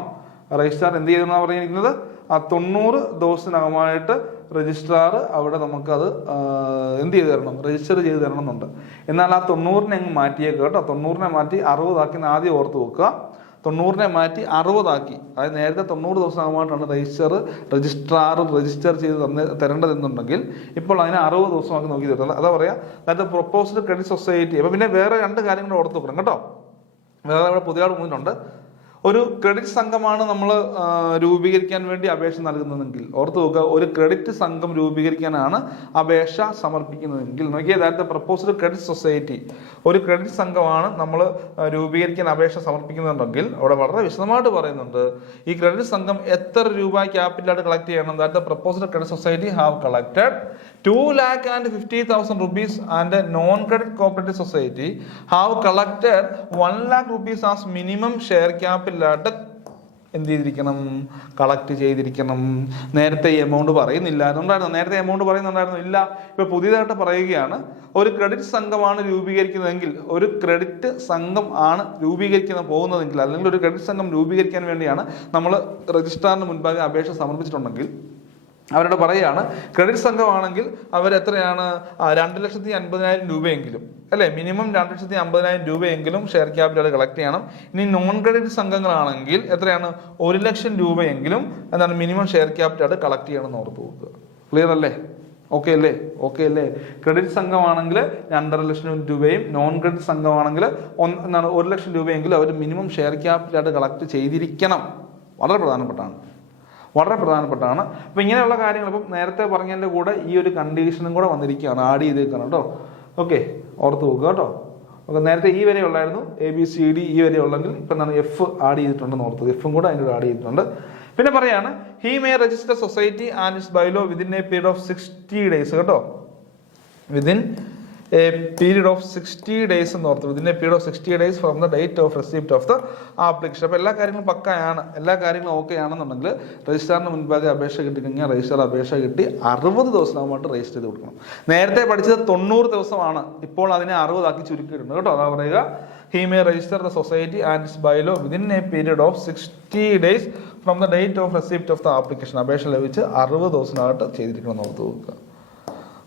രജിസ്ട്രാർ എന്ത് ചെയ്തെന്നാണ് പറഞ്ഞിരിക്കുന്നത്? 90 ദിവസത്തിനകമായിട്ട് രജിസ്ട്രാർ അവിടെ നമുക്കത് എന്ത് ചെയ്ത് തരണം? രജിസ്റ്റർ ചെയ്ത് തരണം എന്നുണ്ട്. എന്നാൽ ആ 90-നെ അങ്ങ് മാറ്റിയേക്ക് കേട്ടോ. 90-നെ മാറ്റി 60 ആക്കി ആദ്യം ഓർത്ത് വെക്കുക. 90-നെ മാറ്റി 60 ആക്കി. അതായത് നേരത്തെ 90 ദിവസമായിട്ടാണ് രജിസ്ട്രാർ രജിസ്റ്റർ ചെയ്ത് തരേണ്ടതെന്നുണ്ടെങ്കിൽ ഇപ്പോൾ അതിനെ 60 ദിവസമാക്കി നോക്കി തരുന്നത്. അതാ പറയാ ദാറ്റ് പ്രൊപ്പോസ്ഡ് ക്രെഡിറ്റ് സൊസൈറ്റി. അപ്പം പിന്നെ വേറെ 2 കാര്യങ്ങൾ ഓർത്ത് വെക്കണം കേട്ടോ. വേറെ ഇവിടെ പുതിയ ആൾ മുന്നിട്ടുണ്ട്. ഒരു ക്രെഡിറ്റ് സംഘമാണ് നമ്മൾ രൂപീകരിക്കാൻ വേണ്ടി അപേക്ഷ നൽകുന്നതെങ്കിൽ ഓർത്ത് നോക്കുക, ഒരു ക്രെഡിറ്റ് സംഘം രൂപീകരിക്കാനാണ് അപേക്ഷ സമർപ്പിക്കുന്നതെങ്കിൽ നോക്കിയാൽ ദാറ്റ് പ്രപ്പോസ്ഡ് ക്രെഡിറ്റ് സൊസൈറ്റി, ഒരു ക്രെഡിറ്റ് സംഘമാണ് നമ്മൾ രൂപീകരിക്കാൻ അപേക്ഷ സമർപ്പിക്കുന്നുണ്ടെങ്കിൽ അവിടെ വളരെ വിശദമായിട്ട് പറയുന്നുണ്ട് ഈ ക്രെഡിറ്റ് സംഘം എത്ര രൂപ ക്യാപിറ്റലായിട്ട് കളക്ട് ചെയ്യണം. That proposed credit society have collected 2,50,000 rupees and a non-credit cooperative society have collected 1 lakh rupees as minimum share capital ആയിട്ട് എന്ത് ചെയ്തിരിക്കണം? കളക്ട് ചെയ്തിരിക്കണം. നേരത്തെ ഈ എമൗണ്ട് പറയുന്നില്ല അതുകൊണ്ടായിരുന്നു. നേരത്തെ എമൗണ്ട് പറയുന്നുണ്ടായിരുന്നു ഇല്ല. ഇപ്പൊ പുതിയതായിട്ട് പറയുകയാണ്, ഒരു ക്രെഡിറ്റ് സംഘമാണ് രൂപീകരിക്കുന്നതെങ്കിൽ, ഒരു ക്രെഡിറ്റ് സംഘം ആണ് പോകുന്നതെങ്കിൽ, അല്ലെങ്കിൽ ഒരു ക്രെഡിറ്റ് സംഘം രൂപീകരിക്കാൻ വേണ്ടിയാണ് നമ്മൾ രജിസ്ട്രാറിന് മുൻപാകെ അപേക്ഷ സമർപ്പിച്ചിട്ടുണ്ടെങ്കിൽ അവരോട് പറയുകയാണ് ക്രെഡിറ്റ് സംഘമാണെങ്കിൽ അവരെത്രയാണ്? 2,50,000 രൂപയെങ്കിലും അല്ലേ, മിനിമം 2,50,000 രൂപയെങ്കിലും ഷെയർ ക്യാപിറ്റൽ കളക്ട് ചെയ്യണം. ഇനി നോൺ ക്രെഡിറ്റ് സംഘങ്ങളാണെങ്കിൽ എത്രയാണ്? 1,00,000 രൂപയെങ്കിലും എന്താണ് മിനിമം ഷെയർ ക്യാപിറ്റൽ കളക്ട് ചെയ്യണം എന്ന് ഓർത്ത് പോകുക. ക്ലിയർ അല്ലേ? ഓക്കെ അല്ലേ? ക്രെഡിറ്റ് സംഘമാണെങ്കിൽ 2,50,000 രൂപയും നോൺ ക്രെഡിറ്റ് സംഘമാണെങ്കിൽ 1,00,000 രൂപയെങ്കിലും അവർ മിനിമം ഷെയർ ക്യാപിറ്റൽ കളക്ട് ചെയ്തിരിക്കണം. വളരെ പ്രധാനപ്പെട്ടാണ്. അപ്പം ഇങ്ങനെയുള്ള കാര്യങ്ങൾ ഇപ്പം നേരത്തെ പറഞ്ഞതിൻ്റെ കൂടെ ഈ ഒരു കണ്ടീഷനും കൂടെ വന്നിരിക്കുകയാണ്, ആഡ് ചെയ്തേക്കാണ് കേട്ടോ. ഓക്കെ, ഓർത്ത് നോക്കുക കേട്ടോ. ഓക്കെ, നേരത്തെ ഈ വരെ ഉള്ളായിരുന്നു, ABCD ഈ വരെ ഉള്ളെങ്കിൽ ഇപ്പം എന്താണ് F ആഡ് ചെയ്തിട്ടുണ്ടെന്ന് ഓർത്തത്. F കൂടെ അതിൻ്റെ കൂടെ ആഡ് ചെയ്തിട്ടുണ്ട്. പിന്നെ പറയാണ് he may register society and it's bylaw within A period of 60 days കേട്ടോ. Within A period of 60 days എന്ന് ഓർത്ത്. Within A period of 60 days from the date of receipt of the application. അപ്പോൾ എല്ലാ കാര്യങ്ങളും പക്കയാണ്, എല്ലാ കാര്യങ്ങളും ഓക്കെ ആണെന്നുണ്ടെങ്കിൽ രജിസ്ട്രാറിന് മുൻപാകെ അപേക്ഷ കിട്ടിക്കഴിഞ്ഞാൽ രജിസ്ട്രാർ അപേക്ഷ കിട്ടി 60 ദിവസമായിട്ട് രജിസ്റ്റർ ചെയ്ത് കൊടുക്കണം. നേരത്തെ പഠിച്ചത് 90 ദിവസമാണ്, ഇപ്പോൾ അതിനെ 60 ആക്കി ചുരുക്കിയിട്ടുണ്ട് കേട്ടോ. അതാ പറയുക he may register the society and its bylaw within a period of 60 days from the date of receipt of the application. അപേക്ഷ ലഭിച്ച് 60 ദിവസമായിട്ട് ചെയ്തിരിക്കണം എന്ന് ഓർത്ത് നോക്കുക.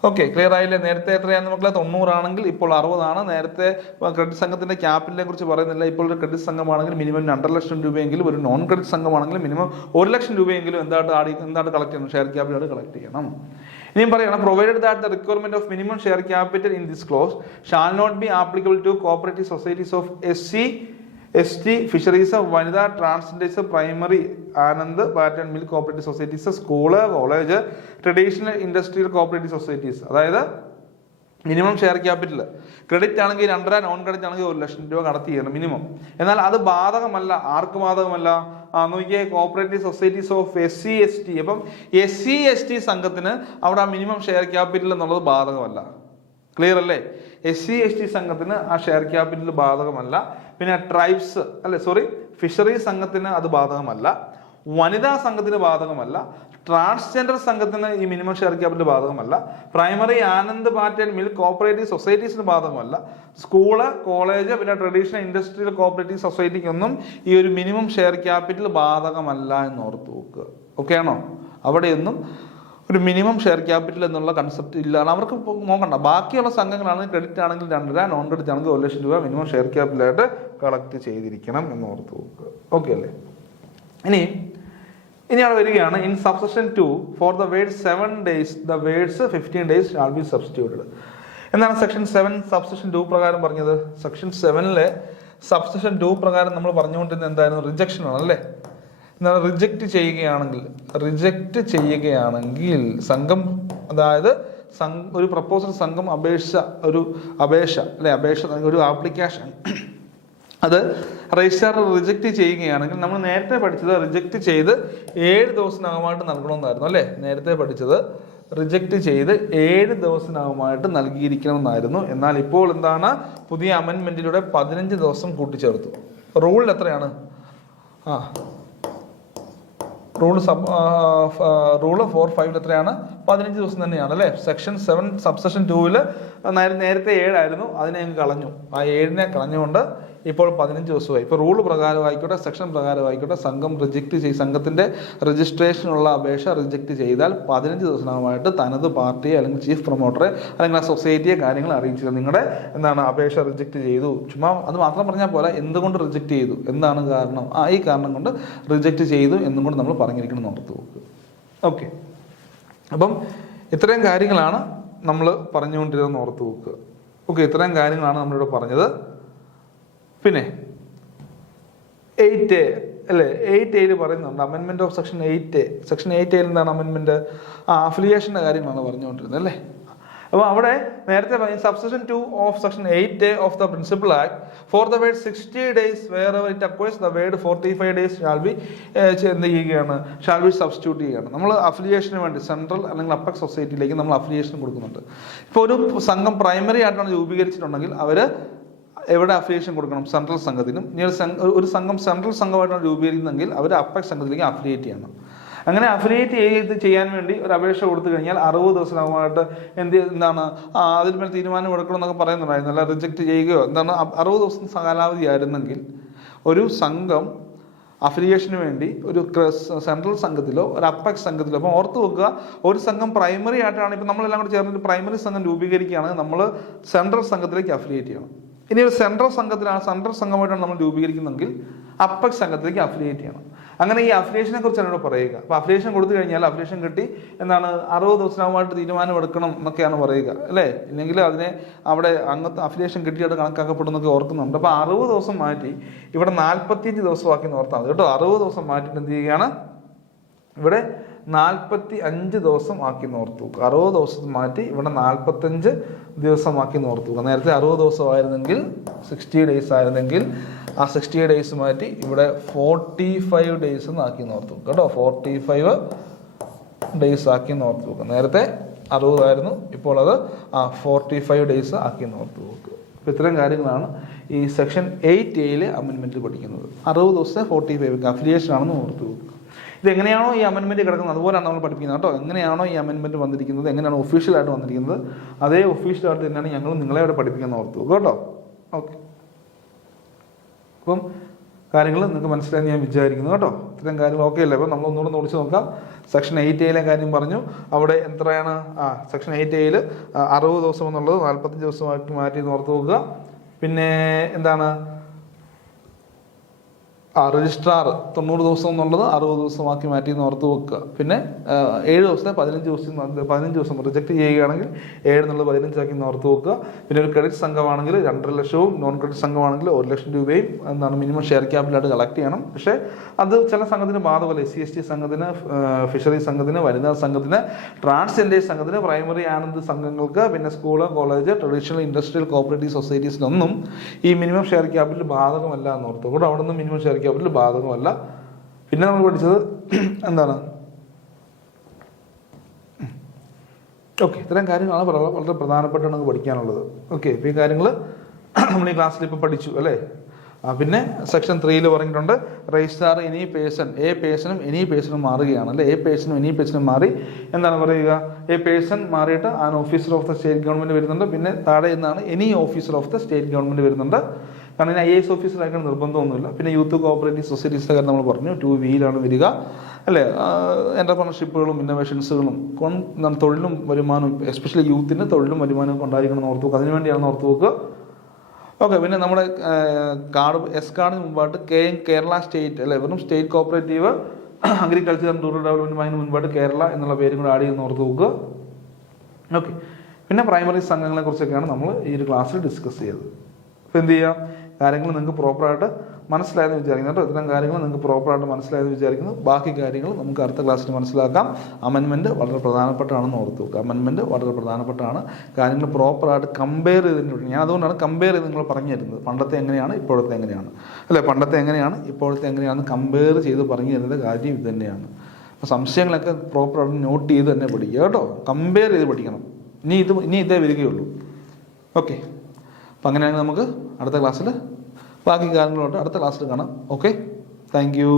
ഓക്കെ, ക്ലിയർ ആയില്ലേ? നേരത്തെ എത്രയാണ് മക്കളെ? 90 ആണെങ്കിൽ ഇപ്പോൾ 60 ആണ്. നേരത്തെ ക്രെഡിറ്റ് സംഘത്തിന്റെ ക്യാപിറ്റലിനെ കുറിച്ച് പറയുന്നില്ല. ഇപ്പോൾ ഒരു ക്രെഡിറ്റ് സംഘമാണെങ്കിൽ മിനിമം 2,50,000 രൂപയെങ്കിലും, ഒരു നോൺ ക്രെഡിറ്റ് സംഘമാണെങ്കിൽ മിനിമം 1,00,000 രൂപയെങ്കിലും എന്താണ് കളക്ട് ചെയ്യണം? ഷെയർ ക്യാപിറ്റൽ കളക്ട് ചെയ്യണം. ഇനിയും പറയണം provided that the requirement of minimum share capital in this clause shall not be applicable to cooperative societies of SC fisheries, vanitha, transgenders, primary, Anand, bat and milk cooperative societies, school, college, traditional industrial cooperative societies. അതായത് minimum share capital credit ആണെങ്കിൽ 2,500, non credit ആണെങ്കിൽ 1,00,000 രൂപ കടത്തി ചെയ്യണം minimum. എന്നാൽ അത് ബാധകമല്ല. ആർക്ക് ബാധകമല്ല? നോക്കിയേ, കോഓപ്പറേറ്റീവ് സൊസൈറ്റീസ് ഓഫ് SC/ST. അപ്പം SC/ST സംഘത്തിന് അവിടെ ആ മിനിമം ഷെയർ ക്യാപിറ്റൽ എന്നുള്ളത് ബാധകമല്ല. ക്ലിയർ അല്ലേ? SC/ST സംഘത്തിന് ആ ഷെയർ ക്യാപിറ്റൽ ബാധകമല്ല. പിന്നെ ട്രൈബ്സ് ഫിഷറീസ് സംഘത്തിന് അത് ബാധകമല്ല. വനിതാ സംഘത്തിന് ബാധകമല്ല. ട്രാൻസ്ജെൻഡർ സംഘത്തിന് ഈ മിനിമം ഷെയർ ക്യാപിറ്റൽ ബാധകമല്ല. Primary, Anand, bat and milk cooperative സൊസൈറ്റീസിന് ബാധകമല്ല. സ്കൂള്, കോളേജ്, പിന്നെ ട്രഡീഷണൽ ഇൻഡസ്ട്രിയൽ കോഓപ്പറേറ്റീവ് സൊസൈറ്റിക്കൊന്നും ഈ ഒരു മിനിമം ഷെയർ ക്യാപിറ്റൽ ബാധകമല്ല എന്ന് ഓർത്ത് നോക്കുക. ഓക്കെ ആണോ? അവിടെയൊന്നും ഒരു മിനിമം ഷെയർ ക്യാപിറ്റൽ എന്നുള്ള കൺസെപ്റ്റ് ഇല്ല. അവർക്ക് നോക്കണ്ട. ബാക്കിയുള്ള സംഘങ്ങളാണെങ്കിൽ ക്രെഡിറ്റ് ആണെങ്കിൽ 2,00,000, നോൺ ക്രെഡിറ്റ് ആണെങ്കിൽ 1,00,000 രൂപ മിനിമം ഷെയർ ക്യാപിറ്റലായിട്ട് കളക്ട് ചെയ്തിരിക്കണം എന്ന് ഓർത്ത് നോക്കുക. ഓക്കെ അല്ലേ? ഇനി അവിടെ വരികയാണ് in subsection 2 for the word 7 days the words 15 days shall be substituted. എന്താണ് സെക്ഷൻ 7 സബ്സെഷൻ 2 പ്രകാരം പറഞ്ഞത്? സെക്ഷൻ 7-ലെ സബ്സെഷൻ 2 പ്രകാരം നമ്മൾ പറഞ്ഞുകൊണ്ടിരുന്നത് എന്തായിരുന്നു? റിജക്ഷൻ ആണ് അല്ലേ? എന്താണ്? റിജക്റ്റ് ചെയ്യുകയാണെങ്കിൽ സംഘം, അതായത് ഒരു പ്രപ്പോസൽ സംഘം അപേക്ഷ അല്ലെ, ഒരു ആപ്ലിക്കേഷൻ അത് രജിസ്ട്രാർ റിജക്റ്റ് ചെയ്യുകയാണെങ്കിൽ നമ്മൾ നേരത്തെ പഠിച്ചത് റിജക്റ്റ് ചെയ്ത് 7 ദിവസത്തിനകമായിട്ട് നൽകണമെന്നായിരുന്നു അല്ലേ? നേരത്തെ പഠിച്ചത് റിജക്റ്റ് ചെയ്ത് 7 ദിവസത്തിനകമായിട്ട് നൽകിയിരിക്കണമെന്നായിരുന്നു. എന്നാൽ ഇപ്പോൾ എന്താണ്? പുതിയ അമെൻമെന്റിലൂടെ 15 ദിവസം കൂട്ടിച്ചേർത്തു. റൂളിൽ എത്രയാണ്? റൂള് 4.5 എത്രയാണ്? 15 ദിവസം തന്നെയാണ് അല്ലേ? സെക്ഷൻ 7 സബ്സെഷൻ 2-ൽ നേരത്തെ 7 ആയിരുന്നു, അതിനെ അങ്ങ് കളഞ്ഞു. ആ 7-നെ കളഞ്ഞുകൊണ്ട് ഇപ്പോൾ 15 ദിവസമായി. ഇപ്പോൾ റൂൾ പ്രകാരമായിക്കോട്ടെ, സെക്ഷൻ പ്രകാരമായിക്കോട്ടെ, സംഘം സംഘത്തിന്റെ രജിസ്ട്രേഷനുള്ള അപേക്ഷ റിജക്റ്റ് ചെയ്താൽ 15 ദിവസമായിട്ട് തനത് പാർട്ടിയെ അല്ലെങ്കിൽ ചീഫ് പ്രൊമോട്ടറെ അല്ലെങ്കിൽ ആ സൊസൈറ്റിയെ കാര്യങ്ങൾ അറിയിച്ചില്ല. നിങ്ങളുടെ അപേക്ഷ റിജക്റ്റ് ചെയ്തു. ചുമ്മാ അത് മാത്രം പറഞ്ഞാൽ പോലെ എന്തുകൊണ്ട് റിജക്റ്റ് ചെയ്തു, എന്താണ് കാരണം, ഈ കാരണം കൊണ്ട് റിജക്റ്റ് ചെയ്തു എന്നും കൊണ്ട് നമ്മൾ പറഞ്ഞിരിക്കണം എന്ന് ഓർത്ത് നോക്കുക. ഓക്കെ, അപ്പം ഇത്രയും കാര്യങ്ങളാണ് നമ്മൾ പറഞ്ഞുകൊണ്ടിരുന്നത് ഓർത്ത് നോക്കുക. ഓക്കെ, ഇത്രയും കാര്യങ്ങളാണ് നമ്മളിവിടെ പറഞ്ഞത്. പിന്നെ 8A അല്ലേ? 8A പറയുന്നുണ്ട് അമെൻമെന്റ് of section 8A. Section 8A എന്താണ് അമെൻമെന്റ്? അഫിലിയേഷന്റെ കാര്യങ്ങളാണ് പറഞ്ഞുകൊണ്ടിരുന്നത് അല്ലേ? അപ്പോൾ അവിടെ നേരത്തെ പറഞ്ഞു subsection 2 of section 8A of the principal act for the word 60 days wherever it occurs the word 45 days shawl be substitute ചെയ്യുകയാണ്. നമ്മൾ അഫിലിയേഷന് വേണ്ടി സെൻട്രൽ അല്ലെങ്കിൽ അപ്പക് സൊസൈറ്റിയിലേക്ക് നമ്മൾ അഫിലിയേഷൻ കൊടുക്കുന്നുണ്ട്. ഇപ്പോൾ ഒരു സംഘം പ്രൈമറി ആയിട്ടാണ് രൂപീകരിച്ചിട്ടുണ്ടെങ്കിൽ അവർ എവിടെ അഫിലിയേഷൻ കൊടുക്കണം? സെൻട്രൽ സംഘത്തിനും. ഒരു സംഘം സെൻട്രൽ സംഘമായിട്ടാണ് രൂപീകരിക്കുന്നതെങ്കിൽ അവർ അപ്പക് സംഘത്തിലേക്ക് അഫിലിയേറ്റ് ചെയ്യണം. അങ്ങനെ അഫിലിയേറ്റ് ചെയ്യാൻ വേണ്ടി ഒരു അപേക്ഷ കൊടുത്തു കഴിഞ്ഞാൽ 60 ദിവസമായിട്ട് അതിന്മേൽ തീരുമാനം എടുക്കണം എന്നൊക്കെ പറയുന്നുണ്ടായിരുന്നു. അല്ല റിജക്റ്റ് ചെയ്യുകയോ 60 ദിവസം കാലാവധി ആയിരുന്നെങ്കിൽ ഒരു സംഘം അഫിലിയേഷന് വേണ്ടി ഒരു സെൻട്രൽ സംഘത്തിലോ ഒരു അപ്പക് സംഘത്തിലോ, അപ്പം ഓർത്ത് വെക്കുക, ഒരു സംഘം പ്രൈമറി ആയിട്ടാണ് ഇപ്പം നമ്മളെല്ലാം കൂടി ചേർന്നിട്ട് പ്രൈമറി സംഘം രൂപീകരിക്കുകയാണെങ്കിൽ നമ്മൾ സെൻട്രൽ സംഘത്തിലേക്ക് അഫിലിയേറ്റ് ചെയ്യണം. ഇനി ഒരു സെൻട്രൽ സംഘമായിട്ടാണ് നമ്മൾ രൂപീകരിക്കുന്നതെങ്കിൽ അപ്പക് സംഘത്തിലേക്ക് അഫിലിയേറ്റ് ചെയ്യണം. അങ്ങനെ ഈ അഫിലിയേഷനെ കുറിച്ചാണ് ഇവിടെ പറയുക. അപ്പോൾ അഫിലിയേഷൻ കൊടുത്തു കഴിഞ്ഞാൽ അഫിലിയേഷൻ കിട്ടി 60 ദിവസമായിട്ട് തീരുമാനം എടുക്കണം എന്നൊക്കെയാണ് പറയുക അല്ലേ? ഇല്ലെങ്കിൽ അതിനെ അവിടെ അങ്ങനത്തെ അഫിലിയേഷൻ കിട്ടിയിട്ട് കണക്കാക്കപ്പെടുന്നൊക്കെ ഓർക്കുന്നുണ്ട്. അപ്പോൾ 60 ദിവസം മാറ്റി ഇവിടെ 45 ദിവസമാക്കി ഓർത്താൽ മതി കേട്ടോ. 60 ദിവസം മാറ്റിയിട്ട് എന്ത് ചെയ്യുകയാണ്? ഇവിടെ 45 ദിവസം ആക്കി ഓർത്തു. 60 ദിവസം മാറ്റി ഇവിടെ 45 ദിവസമാക്കി ഓർത്തു. നേരത്തെ 60 ദിവസമായിരുന്നെങ്കിൽ 60 days ആയിരുന്നെങ്കിൽ ആ 60 days മാറ്റി ഇവിടെ 45 days ആക്കി ഓർത്തു കേട്ടോ. 45 days ആക്കി ഓർത്തു. നേരത്തെ 60 ആയിരുന്നു, ഇപ്പോൾ അത് 45 days ആക്കി ഓർത്തു നോക്കുക. അപ്പോൾ ഇത്തരം കാര്യങ്ങളാണ് ഈ സെക്ഷൻ 8A അമെൻമെൻറ്റ് പഠിക്കുന്നത്. 60 ദിവസത്തെ 45 അഫിലിയേഷൻ ആണെന്ന് ഓർത്തു നോക്കുക. ഇതെങ്ങനെയാണോ ഈ അമെൻമെൻറ്റ് കിടക്കുന്നത് അതുപോലെയാണ് നമ്മൾ പഠിപ്പിക്കുന്നത് കേട്ടോ. എങ്ങനെയാണോ ഈ അമെൻമെൻറ്റ് വന്നിരിക്കുന്നത്, എങ്ങനെയാണ് ഒഫീഷ്യലായിട്ട് വന്നിരിക്കുന്നത്, അതേ ഒഫീഷ്യലായിട്ട് തന്നെയാണ് ഞങ്ങൾ നിങ്ങളെ ഇവിടെ പഠിപ്പിക്കുന്നത് ഓർത്തു കേട്ടോ. ഓക്കെ, അപ്പം കാര്യങ്ങൾ നിങ്ങൾക്ക് മനസ്സിലായി ഞാൻ വിചാരിക്കുന്നു കേട്ടോ. ഇത്തരം കാര്യങ്ങൾ ഓക്കെ അല്ലേ? അപ്പം നമ്മൾ ഒന്നുകൂടെ നോടിച്ച് നോക്കാം. സെക്ഷൻ 8A കാര്യം പറഞ്ഞു. അവിടെ എത്രയാണ്? സെക്ഷൻ 8A 60 ദിവസം എന്നുള്ളത് 45 ദിവസമാക്കി മാറ്റി ഓർത്ത് നോക്കുക. പിന്നെ എന്താണ്? രജിസ്ട്രാർ 90 ദിവസം എന്നുള്ളത് 60 ദിവസമാക്കി മാറ്റി ഓർത്ത് വെക്കുക. പിന്നെ 7 ദിവസത്തെ 15 ദിവസം റിജക്റ്റ് ചെയ്യുകയാണെങ്കിൽ 7 എന്നുള്ളത് 15 ആക്കി ഓർത്ത് വെക്കുക. പിന്നെ ഒരു ക്രെഡിറ്റ് സംഘമാണെങ്കിൽ 2.5 ലക്ഷവും നോൺ ക്രെഡിറ്റ് സംഘമാണെങ്കിൽ 1 ലക്ഷം രൂപയും മിനിമം ഷെയർ ക്യാപിറ്റലായിട്ട് കളക്ട് ചെയ്യണം. പക്ഷേ അത് ചില സംഘത്തിന് ബാധകമല്ല. SC/ST സംഘത്തിന്, ഫിഷറി സംഘത്തിന്, വനിതാ സംഘത്തിന്, ട്രാൻസ്ജെൻഡേഴ്സ് സംഘത്തിന്, പ്രൈമറി ആനന്ദ് സംഘങ്ങൾക്ക്, പിന്നെ school, college, traditional industrial cooperative സൊസൈറ്റീസിലൊന്നും ഈ മിനിമം ഷെയർ ക്യാപിറ്റൽ ബാധകമല്ല എന്ന് ഓർത്തു കൂടെ. അവിടെ നിന്ന് മിനിമം ഷെയർ ക്യാപിറ്റൽ ബാധകമല്ല. പിന്നെ നമ്മൾ പഠിച്ചത് എന്താണ്? ഓക്കെ, ഇത്തരം കാര്യങ്ങളാണ് വളരെ പ്രധാനപ്പെട്ടാണ് നമുക്ക് പഠിക്കാനുള്ളത്. ഓക്കെ, ഇപ്പോൾ ഈ കാര്യങ്ങൾ നമ്മൾ ഈ ക്ലാസ്സിൽ ഇപ്പോൾ പഠിച്ചു അല്ലേ? പിന്നെ സെക്ഷൻ 3 പറഞ്ഞിട്ടുണ്ട് രജിസ്ട്രാർ എനി പേഴ്സൺ, എ പേഴ്സണും എനി പേഴ്സണും മാറുകയാണ് അല്ലേ? എ പേഴ്സണും എനി പേഴ്സണും മാറി എന്താണ് പറയുക? എ പേഴ്സൺ മാറിയിട്ട് an officer of the state government വരുന്നുണ്ട്. പിന്നെ താഴെ നിന്നാണ് any officer of the state government വരുന്നുണ്ട്. കാരണം ഇതിന് IAS ഓഫീസറാക്കാൻ നിർബന്ധമൊന്നുമില്ല. പിന്നെ യൂത്ത് കോഓപ്പറേറ്റീവ് സൊസൈറ്റീസിൻ്റെ കാര്യം നമ്മൾ പറഞ്ഞു 2Vയിലാണ് വരിക അല്ലേ? എൻ്റർപ്രണർഷിപ്പുകളും ഇന്നോവേഷൻസുകളും തൊഴിലും വരുമാനവും, എസ്പെഷ്യലി യൂത്തിന് തൊഴിലും വരുമാനവും ഉണ്ടായിരിക്കണം എന്ന് ഓർത്ത് നോക്കുക. അതിനുവേണ്ടിയാണെന്ന് ഓർത്ത് നോക്കുക. ഓക്കെ, പിന്നെ നമ്മുടെ കാർഡ് എസ് കാർഡിന് മുമ്പായിട്ട് കേരള സ്റ്റേറ്റ് അല്ലെ, വെറും state cooperative agriculture and rural development അതിന് മുൻപായിട്ട് കേരള എന്നുള്ള പേരും കൂടെ ആഡ് ചെയ്യുന്ന ഓർത്ത് നോക്കുക. ഓക്കെ, പിന്നെ പ്രൈമറി സംഘങ്ങളെ കുറിച്ചൊക്കെയാണ് നമ്മൾ ഈ ഒരു ക്ലാസ്സിൽ ഡിസ്കസ് ചെയ്തത്. അപ്പോൾ എന്ത് ചെയ്യുക, കാര്യങ്ങൾ നിങ്ങൾക്ക് പ്രോപ്പറായിട്ട് മനസ്സിലായെന്ന് വിചാരിക്കുന്നു കേട്ടോ. ഇത്തരം കാര്യങ്ങൾ നിങ്ങൾക്ക് പ്രോപ്പറായിട്ട് മനസ്സിലായെന്ന് വിചാരിക്കുന്നു. ബാക്കി കാര്യങ്ങൾ നമുക്ക് അടുത്ത ക്ലാസ്സിൽ മനസ്സിലാക്കാം. അമെൻമെൻറ്റ് വളരെ പ്രധാനപ്പെട്ടാണെന്ന് ഓർത്ത് വെക്കുക. അമെൻമെൻറ്റ് വളരെ പ്രധാനപ്പെട്ടാണ്. കാര്യങ്ങൾ പ്രോപ്പറായിട്ട് കമ്പയർ ചെയ്തിട്ടുണ്ട്. ഞാൻ അതുകൊണ്ടാണ് കമ്പയർ ചെയ്ത് നിങ്ങൾ പറഞ്ഞു തരുന്നത്. പണ്ടത്തെ എങ്ങനെയാണ്, ഇപ്പോഴത്തെ എങ്ങനെയാണ്, അല്ലേ, പണ്ടത്തെ എങ്ങനെയാണ്, ഇപ്പോഴത്തെ എങ്ങനെയാണെന്ന് കമ്പയർ ചെയ്ത് പറഞ്ഞു തരുന്നത് കാര്യം ഇത് തന്നെയാണ്. അപ്പോൾ സംശയങ്ങളൊക്കെ പ്രോപ്പറായിട്ട് നോട്ട് ചെയ്ത് തന്നെ പഠിക്കുക കേട്ടോ. കമ്പയർ ചെയ്ത് പഠിക്കണം. ഇനി ഇതേ വരികയുള്ളൂ. ഓക്കെ, അപ്പം അങ്ങനെയാണെങ്കിൽ നമുക്ക് അടുത്ത ക്ലാസ്സിൽ ബാക്കി കാര്യങ്ങളോട്ട് അടുത്ത ക്ലാസ്സിൽ കാണാം. Okay, thank you.